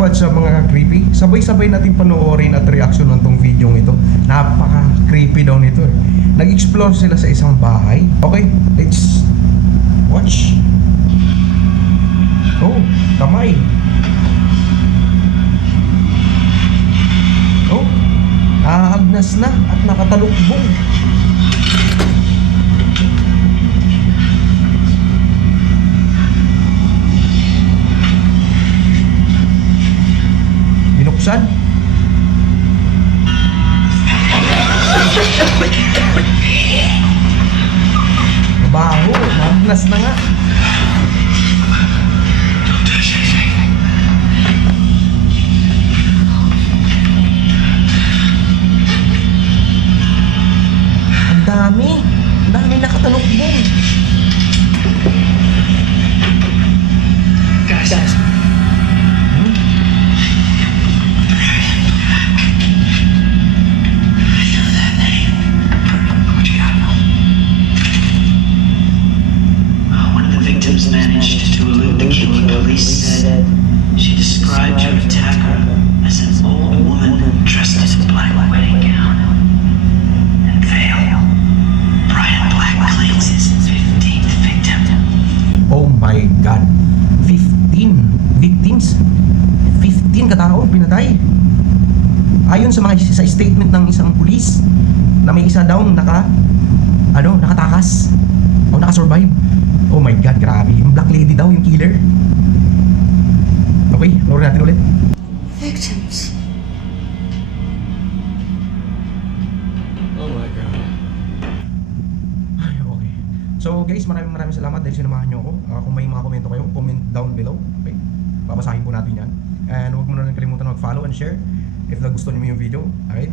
What's up mga creepy? Sabay-sabay natin panoorin at reaction ng tong video ito. Napaka-creepy daw nito eh. Nag-explore sila sa isang bahay. Okay, let's watch. Oh, kamay. Oh, naagnas na at nakatalukbong. Binuksan. Mabaho, naagnas na nga. Ang dami nakatalukbong. Guys, one of the victims managed to elude the killer. Police said she described her attacker as an old woman dressed in a black wedding gown and veil. Brian Black claims his 15th victim. Oh my God. 15 victims. 15 katao pinatay. Ayon sa statement ng isang pulis na may isa daw nakatakas o nakasurvive. Oh my God, grabe. Yung black lady daw yung killer. Okay, loro natin ulit. Victims. Oh my God. Ay, okay. So guys, maraming salamat dahil sinamahan nyo ako. Kung may mga komento kayo, comment down below. Okay, babasahin po natin yan. And huwag mo na rin kalimutan mag-follow and share if nagustuhan nyo yung video. Okay,